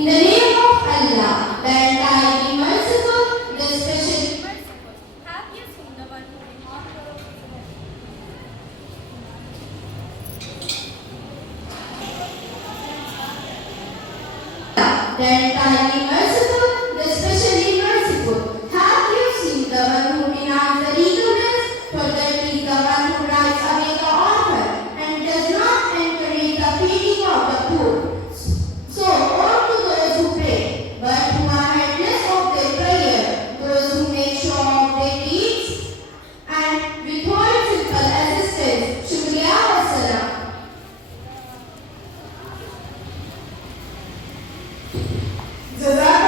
In the name of Allah, the entirely merciful, the special. Have you seen the one who will not follow his will? The entirely merciful, the specially merciful. Have you seen the one who denies the eagerness? For that is the one who drives away the orphan and does not encourage the feeding of the poor. So, all to those who pray, but who are heedless of their prayer, those who make show of their deeds and withhold simple assistance. Shukriya wa salam. Jazakallah.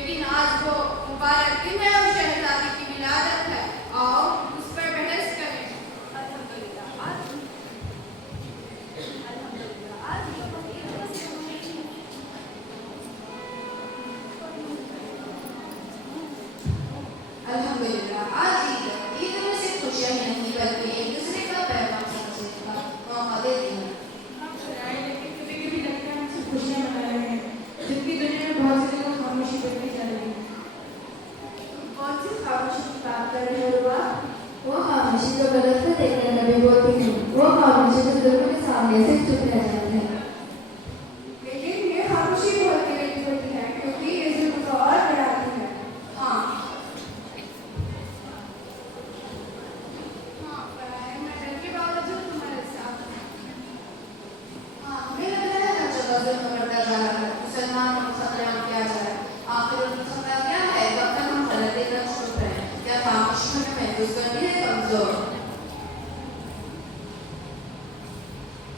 लेकिन आज वो मुबारक दिन है और शहजादी की विलादत है। आओ उस पर बहस करें। अल्हम्दुलिल्लाह आज ये बकरीद दिवस है। अल्हम्दुलिल्लाह आज ईद में सिर्फ खुशियां ही नहीं बल्कि एक दूसरे का पैगाम समझने का मौका देती है। लेकिन कभी कभी लगता है हम सिर्फ खुशियां मना रहे हैं, जबकि दुनिया में बहुत से लोग खामोशी बढ़ती जा रही है। कौन सी खामोशी की बात कर रहे हो रुबा? वो खामोशी तो गलत है, देखने कभी बोलती नहीं। वो खामोशी तो दुनिया के सामने से चुप रह जाती है। लेकिन ये खामोशी बहुत गलत होती है क्योंकि ये जुल्म को और बढ़ाती है। हाँ मैं डर के बावजूद तुम्हारे साथ हूँ। हाँ हमें लग रहा है हर जगह जुल्म बढ़ता जा रहा है। मुसलमानों को संग्राम किया जा रहा है। आखिर उनका संग्राम क्या है? कब तक हम गलत देखकर चुप रहे? क्या खामोशी हमें महसूस करनी है कमजोर?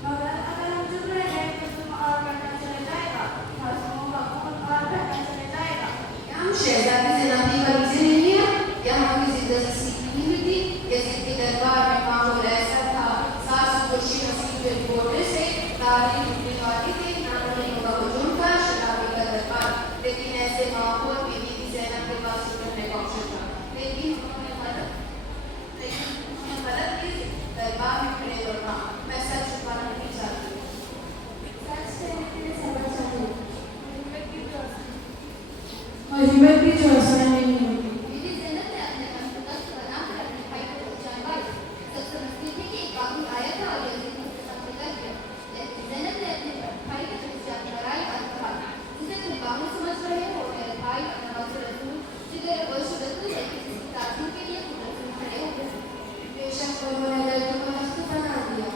मगर अगर हम चुप रहे तो तुम और बढ़ना चला जाएगा, मजलूमों का खून और बढ़ना चला जाएगा। क्या हम शहजादी से नबी वरीसे नहीं है? या हम किसी तरह सीखी नहीं हुई थी? या जिसके दरबार में माहौल ऐसा था, सास खुशी नसीब के बोले से तारीफ उठने वाली थी, नानी का हुजूम था, शराबी का दरबार। लेकिन ऐसे माहौल में बीबी ज़ैनब के पास उठने का अवसर था। लेकिन उन्होंने गलत की दरबार में खड़े हो रहा। मैं सच छुपाना नहीं चाहती। सच कहने के लिए सबर चाहिए, और हिम्मत भी जो आसान नहीं होती। बीबी ज़ैनब ने अपने मन को तख्त बनाकर अपने भाई को पहचान पाई। सब समझती थी कि एक बाबू आया था और यजीद को सामने कर दिया। लेकिन ज़ैनब ने अपने भाई की पहचान कराई और कहा, जिसे तुम बाबू समझ रहे हो मेरे भाई और नवाज़ रसूल जिगर वर्ष रसूल है, किसी की ताज़ीम के लिए तुम रसूल खड़े हो गए। बेशक उन्होंने दर्द को मस्त बना दिया।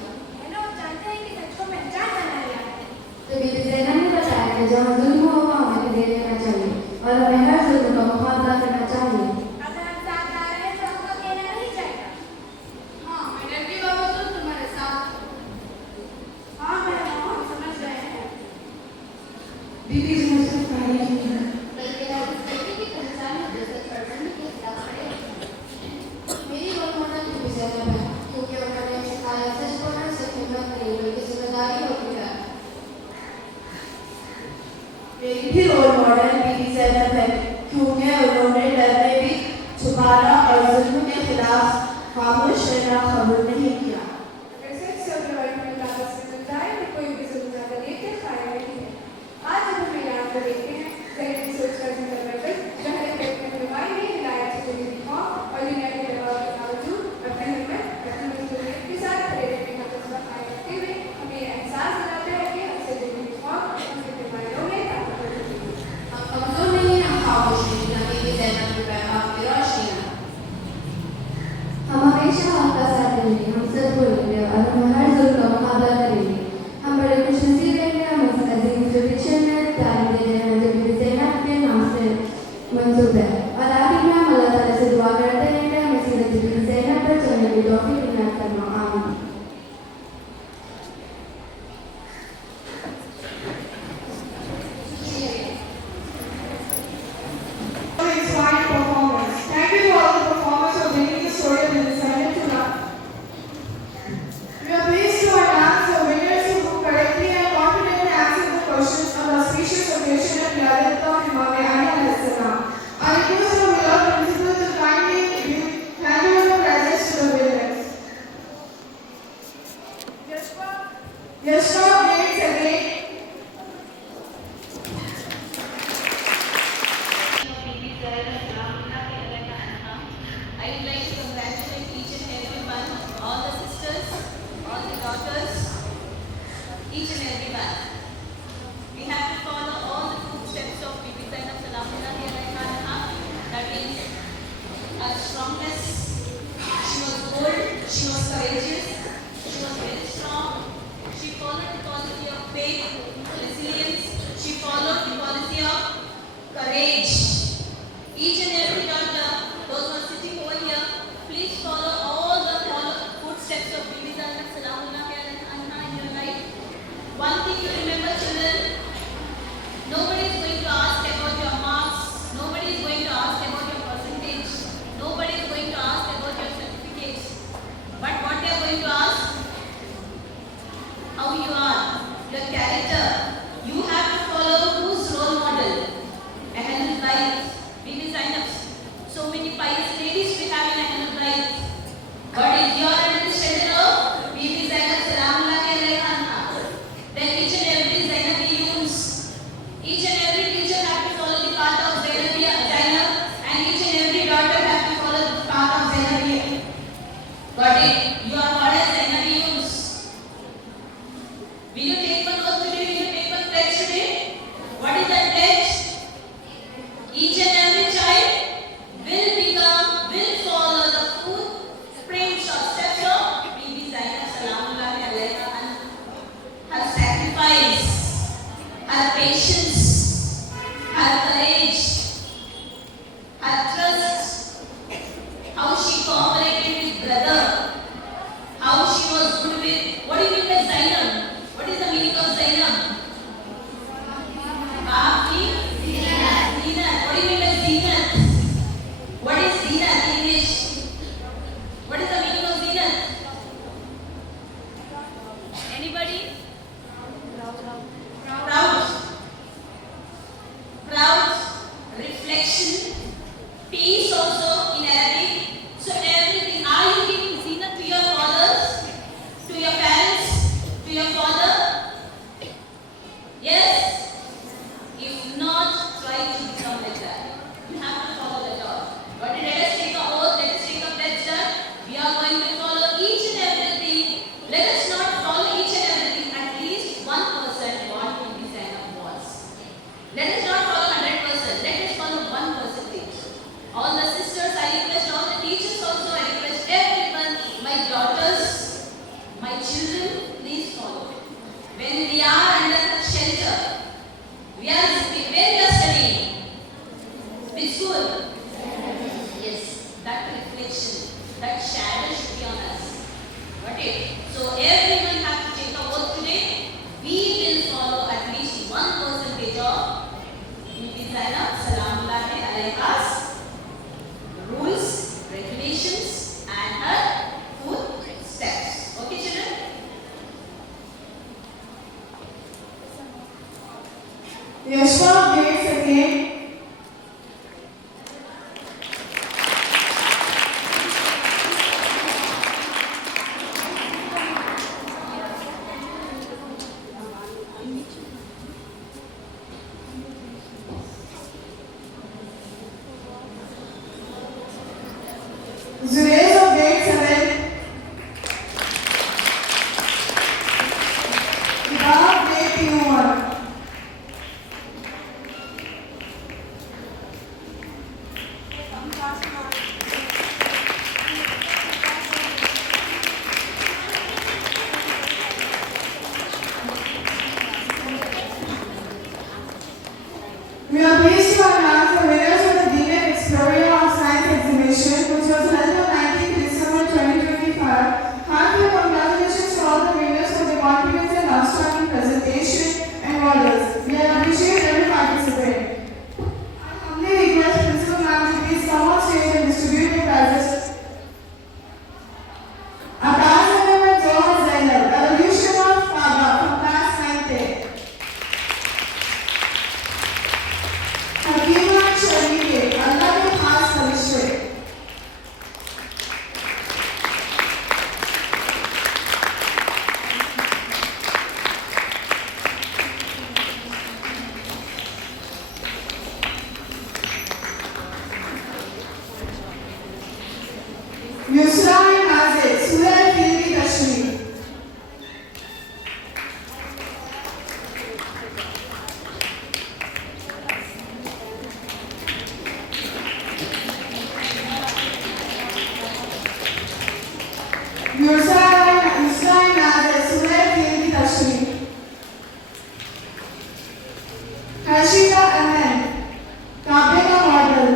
लोग जानते हैं कि सच को पहचान बना लिया है। तो बीबी ज़ैनब ने बताया कि जहाँ जुल्म हो वहाँ हमें दे देना चाहिए और हमें हर जुल्म का मुकाबला करना चाहिए। अगर हम साथ आ रहे हैं तो हमको अकेला नहीं जाएगा। हाँ मैं डर के बावजूद तुम्हारे साथ हूँ। हाँ बहनों हम समझ रहे हैं। बीबी ज़ैनब सिर्फ कहानी नहीं है, बल्कि हर उस लड़के की पहचान है जो सच और जुल्म के खिलाफ खड़े होते हैं। मेरी रोल मॉडल बीबी ज़ैनब है क्योंकि उन्होंने सिखाया सच बोलना सिर्फ हिम्मत नहीं बल्कि जिम्मेदारी होती है। मेरी भी रोल मॉडल बीबी ज़ैनब है क्योंकि उन्होंने डर में भी छुपाना और जुल्म के खिलाफ खामोश रहना कबूल नहीं किया। अगर सच से अपने वाइफ में ताकत से मिल जाए तो कोई भी जुल्म ज्यादा लेकर खाया नहीं है। आज जब हम ईरान को देखते हैं, जहर की सोच का जिंदा बरकत, जहर के अपने रवाई में हिदायत से जुड़ी हुई खौफ और दुनिया के दबाव के बावजूद अपनी हिम्मत, अपनी मजबूरियत के साथ खड़े रहने का जज्बा कायम रखते हुए हमें यह एहसास दिलाते हैं कि हमसे जुड़ी हुई खौफ उनके बीमारियों में ताकत होती है। हम कमजोर नहीं, हम खामोश नहीं, हम बीबी ज़ैनब के पैगाम की रोशनी हैं। हम हमेशा आपका साथ देंगे, हम सच बोलेंगे और हम हर जुल्म का मुकाबला करेंगे। हम बड़े खुशनसीब रहेंगे, हम इस अजीम ट्रेडिशन में तालीम दे रहे हैं जो बीबी ज़ैनब के नाम से मंसूब है। और आखिर में हम अल्लाह ताला से दुआ करते हैं कि हमें सीरत बीबी ज़ैनब पर चलने की तौफीक इनायत फरमा। आमीन। Inspiring performance. Thank you to all the performers for bringing the story of Bibi Zainab to life. We are pleased to announce the winners who correctly and confidently answered the questions on the auspicious occasion of Wiladat of Imam Ali alayhi salam. I request our beloved principal to kindly hand over the prizes to the winners. Yashpa grades again. I would like to congratulate each and every one, all the sisters, all the daughters, each and every one. We have to follow all the footsteps of Bibi Zainab Salamullahi alaiha. That is her strongness. She was bold, she was courageous, she was very strong. She followed the policy of faith, resilience. She followed the policy of courage. Each and every daughter, those who are sitting over here, please follow all the footsteps of Bibi Zainab Salamullahi alaiha in your life. One thing you remember, children, nobody is going to ask about your marks, Peace also in Arabic. So everything. Are you giving zinat to your fathers, to your parents, to your father? Yes? If not, try to become like that. You have to follow the law. But let us take a oath, let us take a pledge that we are going to follow each and everything. Let us not follow each and everything. At least 1% what will be Zainab was. Let us not follow 100%. Let us follow 1%. All the sisters, I request all the teachers also, I request everyone, my daughters, my children, please follow. When we are under shelter, when we are studying, which school? Yes, that reflection, that shadow should be on us. Got it? So everyone have to take a oath today. We will follow at least 1% of Bibi Zainab Salamullahi alayha's rules, regulations, and her footsteps. Okay, children? Yashpa grade second. Zurez of grade 7. Hibab grade 1. We are pleased to announce the winners of the DNet Exploria of Science exhibition, which was held on 19th December 2025. Heartfelt congratulations to all the winners for their confidence and outstanding presentation and models. We appreciate every participant. I humbly request Principal Ma'am to please come on stage and distribute the prizes. Our class member Zohar Zainab, Evolution of Kaaba from class 9th. Hakima Sharif, Allah ke khas farishte. Yusra and Nazir, Surah Fili Tashmi. Yusra and Nazir, Surah Fili Tashmi. Harshita Aman, Kabe ka model.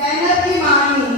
Zainab की मामी।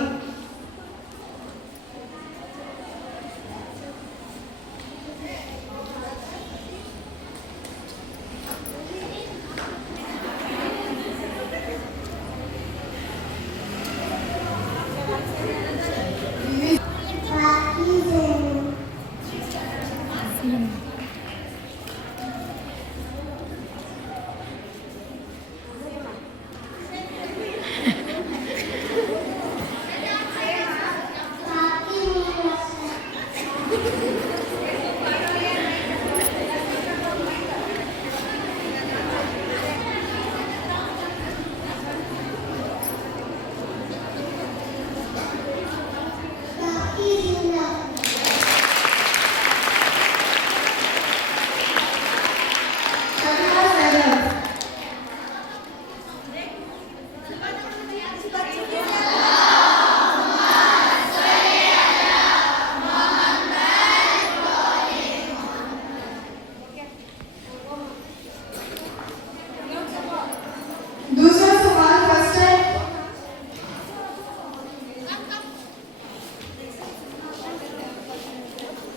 दूसरा सवाल फर्स्ट है।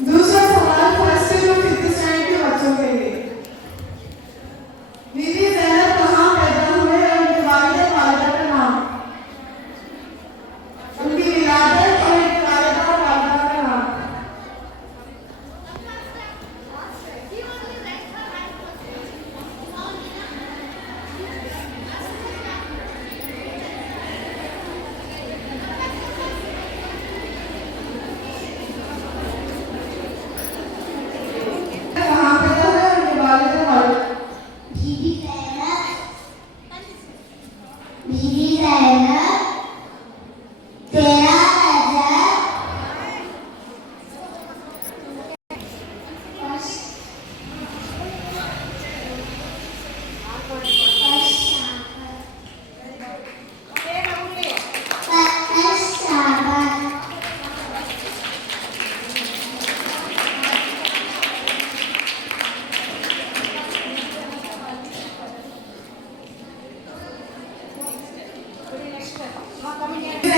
दूसरा सवाल फर्स्ट है जो 5th standard के बच्चों के लिए। बीबी ज़ैनब कहाँ पैदा हुए और उनके वालिद वालिदा का नाम। उनकी विलादत और उनके वालिदा और वालिदा का नाम। कहाँ पैदा हुए और उनके वालिद और वालिदा। बीबी ज़ैनब 13 ज़ैनब